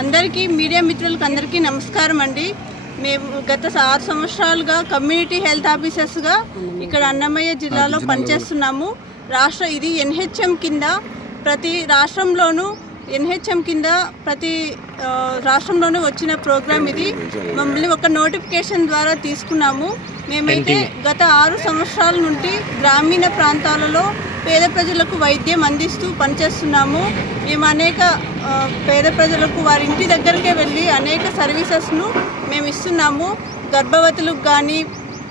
అందరికీ మీడియా మిత్రులకు అందరికీ నమస్కారం అండి. మేము గత 6 సంవత్సరాలుగా కమ్యూనిటీ హెల్త్ ఆఫీసర్స్గా ఇక్కడ అన్నమయ్య జిల్లాలో పనిచేస్తున్నాము. ఇది ఎన్హెచ్ఎం కింద ప్రతి రాష్ట్రంలోనూ వచ్చిన ప్రోగ్రామ్. ఇది మమ్మల్ని ఒక నోటిఫికేషన్ ద్వారా తీసుకున్నాము. మేమైతే గత 6 సంవత్సరాల నుండి గ్రామీణ ప్రాంతాలలో పేద ప్రజలకు వైద్యం అందిస్తూ పనిచేస్తున్నాము. మేము అనేక పేద ప్రజలకు వారి ఇంటి దగ్గరకే వెళ్ళి అనేక సర్వీసెస్ను మేము ఇస్తున్నాము. గర్భవతులకు కానీ,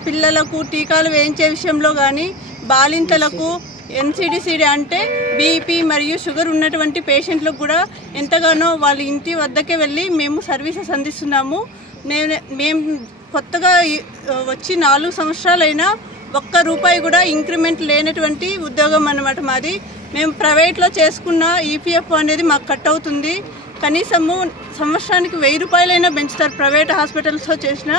పిల్లలకు టీకాలు వేయించే విషయంలో కానీ, బాలింతలకు NCD అంటే బీపీ మరియు షుగర్ ఉన్నటువంటి పేషెంట్లకు కూడా ఎంతగానో వాళ్ళ ఇంటి వద్దకే వెళ్ళి మేము సర్వీసెస్ అందిస్తున్నాము. మేము కొత్తగా వచ్చి 4 సంవత్సరాలైనా ఒక్క రూపాయి కూడా ఇంక్రిమెంట్ లేనటువంటి ఉద్యోగం అన్నమాట మాది. మేము ప్రైవేట్లో చేసుకున్న EPF అనేది మాకు కట్ అవుతుంది. కనీసము సంవత్సరానికి 1000 రూపాయలైనా పెంచుతారు ప్రైవేట్ హాస్పిటల్స్లో చేసిన.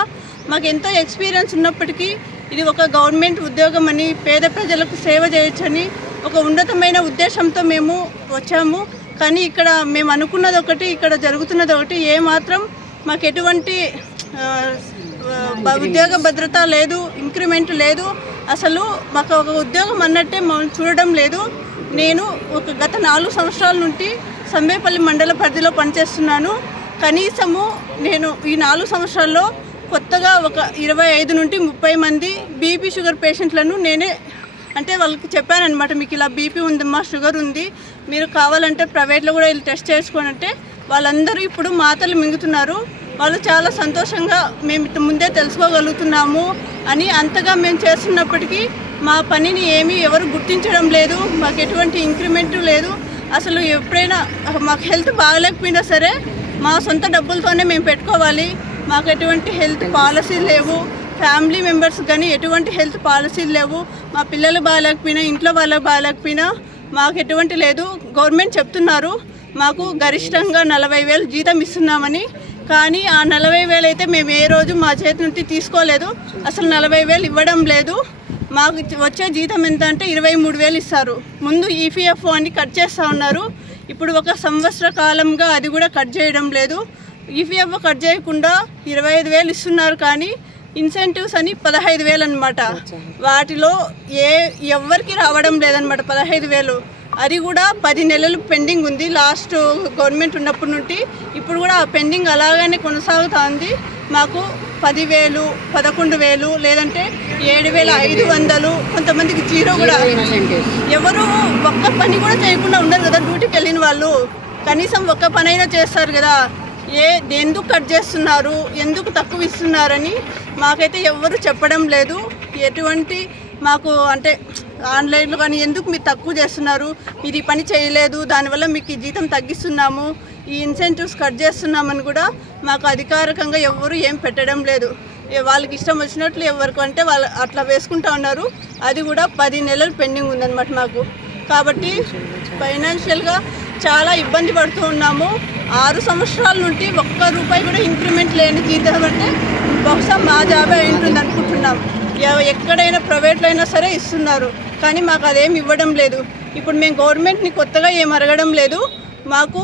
మాకు ఎంతో ఎక్స్పీరియన్స్ ఉన్నప్పటికీ ఇది ఒక గవర్నమెంట్ ఉద్యోగం అని, పేద ప్రజలకు సేవ చేయొచ్చని ఒక ఉన్నతమైన ఉద్దేశంతో మేము వచ్చాము. కానీ ఇక్కడ మేము అనుకున్నది ఒకటి, ఇక్కడ జరుగుతున్నది ఒకటి. ఏమాత్రం మాకు ఎటువంటి ఉద్యోగ భద్రత లేదు, ఇంక్రిమెంట్ లేదు. అసలు మాకు ఒక ఉద్యోగం అన్నట్టే మమ్మల్ని చూడడం లేదు. నేను గత 4 సంవత్సరాల నుండి సంబేపల్లి మండల పరిధిలో పనిచేస్తున్నాను. కనీసము నేను ఈ 4 సంవత్సరాల్లో కొత్తగా ఒక 25 నుండి 30 మంది బీపీ షుగర్ పేషెంట్లను నేనే వాళ్ళకి చెప్పానన్నమాట. మీకు ఇలా బీపీ ఉందమ్మా, షుగర్ ఉంది, మీరు కావాలంటే ప్రైవేట్లో కూడా వీళ్ళు టెస్ట్ చేసుకోనంటే వాళ్ళందరూ ఇప్పుడు మాటలు మింగుతున్నారు. వాళ్ళు చాలా సంతోషంగా మేము ముందే తెలుసుకోగలుగుతున్నాము అని అంతగా మేము చేస్తున్నప్పటికీ మా పనిని ఎవరు గుర్తించడం లేదు. మాకు ఎటువంటి ఇంక్రిమెంట్ లేదు. అసలు ఎప్పుడైనా మాకు హెల్త్ బాగలేకపోయినా సరే మా సొంత డబ్బులతోనే మేము పెట్టుకోవాలి. మాకు ఎటువంటి హెల్త్ పాలసీలు లేవు. ఫ్యామిలీ మెంబర్స్ కానీ ఎటువంటి హెల్త్ పాలసీలు లేవు. మా పిల్లలు బాగలేకపోయినా, ఇంట్లో వాళ్ళకి బాగలేకపోయినా మాకు ఎటువంటి లేదు. గవర్నమెంట్ చెప్తున్నారు మాకు గరిష్టంగా 40,000 జీతం ఇస్తున్నామని. కానీ ఆ 40,000 అయితే మేము ఏ రోజు మా చేతి నుండి తీసుకోలేదు. అసలు 40,000 ఇవ్వడం లేదు. మాకు వచ్చే జీతం ఎంత అంటే 23,000 ఇస్తారు. ముందు EPF అని కట్ చేస్తూ ఉన్నారు. ఇప్పుడు ఒక సంవత్సర కాలంగా అది కూడా కట్ చేయడం లేదు. EPF కట్ చేయకుండా 25,000 ఇస్తున్నారు. కానీ ఇన్సెంటివ్స్ అని 15,000 అనమాట. వాటిలో ఎవరికి రావడం లేదనమాట 15,000. అది కూడా 10 నెలలు పెండింగ్ ఉంది లాస్ట్ గవర్నమెంట్ ఉన్నప్పటి నుండి. ఇప్పుడు కూడా ఆ పెండింగ్ అలాగనే కొనసాగుతుంది. మాకు 10,000, 11,000 లేదంటే 7,500, కొంతమందికి 0 కూడా. ఎవరు ఒక్క పని కూడా చేయకుండా ఉండరు కదా డ్యూటీకి వెళ్ళిన వాళ్ళు. కనీసం ఒక్క పని అయినా చేస్తారు కదా. ఎందుకు కట్ చేస్తున్నారు, ఎందుకు తక్కువ ఇస్తున్నారని మాకైతే ఎవరు చెప్పడం లేదు. ఎటువంటి మాకు ఆన్లైన్లో కానీ ఎందుకు మీరు తక్కువ చేస్తున్నారు, మీరు ఈ పని చేయలేదు, దానివల్ల మీకు ఈ జీతం తగ్గిస్తున్నాము, ఈ ఇన్సెంటివ్స్ కట్ చేస్తున్నామని కూడా మాకు అధికారికంగా ఎవరు ఏం పెట్టడం లేదు. వాళ్ళకి ఇష్టం వచ్చినట్లు ఎవరికంటే వాళ్ళు అట్లా వేసుకుంటూ ఉన్నారు. అది కూడా 10 నెలలు పెండింగ్ ఉందన్నమాట మాకు. కాబట్టి ఫైనాన్షియల్గా చాలా ఇబ్బంది పడుతూ ఉన్నాము. 6 సంవత్సరాల నుండి ఒక్క రూపాయి కూడా ఇంక్రిమెంట్ లేని జీతం అంటే బహుశా మా జాబే ఉంటుంది అనుకుంటున్నాం. ఎక్కడైనా ప్రైవేట్లో అయినా సరే ఇస్తున్నారు, కానీ మాకు అదేమి ఇవ్వడం లేదు. ఇప్పుడు మేము గవర్నమెంట్ని కొత్తగా ఏం అడగడం లేదు. మాకు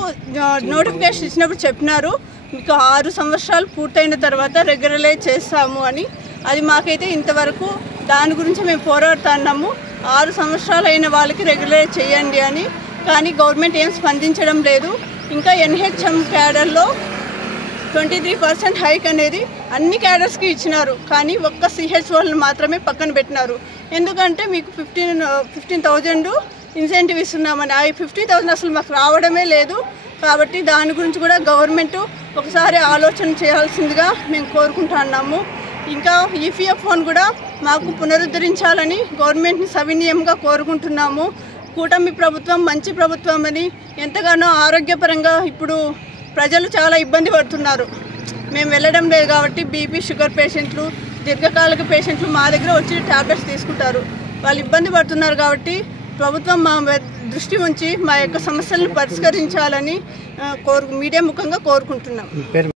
నోటిఫికేషన్ ఇచ్చినప్పుడు చెప్పినారు మీకు 6 సంవత్సరాలు పూర్తయిన తర్వాత రెగ్యులరైజ్ చేస్తాము అని. అది మాకైతే ఇంతవరకు దాని గురించి మేము పోరాడుతున్నాము. 6 సంవత్సరాలు అయిన వాళ్ళకి రెగ్యులరైజ్ చేయండి అని. కానీ గవర్నమెంట్ ఏం స్పందించడం లేదు. ఇంకా NHM క్యాడర్లో 23% హైక్ అనేది అన్ని క్యాడర్స్కి ఇచ్చినారు. కానీ ఒక్క CHOలను మాత్రమే పక్కన పెట్టినారు. ఎందుకంటే మీకు 15,000 ఇన్సెంటివ్ ఇస్తున్నామని. ఆ 50,000 అసలు మాకు రావడమే లేదు. కాబట్టి దాని గురించి కూడా గవర్నమెంట్ ఒకసారి ఆలోచన చేయాల్సిందిగా మేము కోరుకుంటున్నాము. ఇంకా EPF కూడా మాకు పునరుద్ధరించాలని గవర్నమెంట్ని సవినీయంగా కోరుకుంటున్నాము. కూటమి ప్రభుత్వం మంచి ప్రభుత్వం అని. ఎంతగానో ఆరోగ్యపరంగా ఇప్పుడు ప్రజలు చాలా ఇబ్బంది పడుతున్నారు. మేము వెళ్ళడం లేదు కాబట్టి బీపీ షుగర్ పేషెంట్లు, దీర్ఘకాలిక పేషెంట్లు మా దగ్గర వచ్చి ట్యాబ్లెట్స్ తీసుకుంటారు. వాళ్ళు ఇబ్బంది పడుతున్నారు. కాబట్టి ప్రభుత్వం మా దృష్టి ఉంచి మా యొక్క సమస్యలను పరిష్కరించాలని మీడియా ముఖంగా కోరుకుంటున్నాం.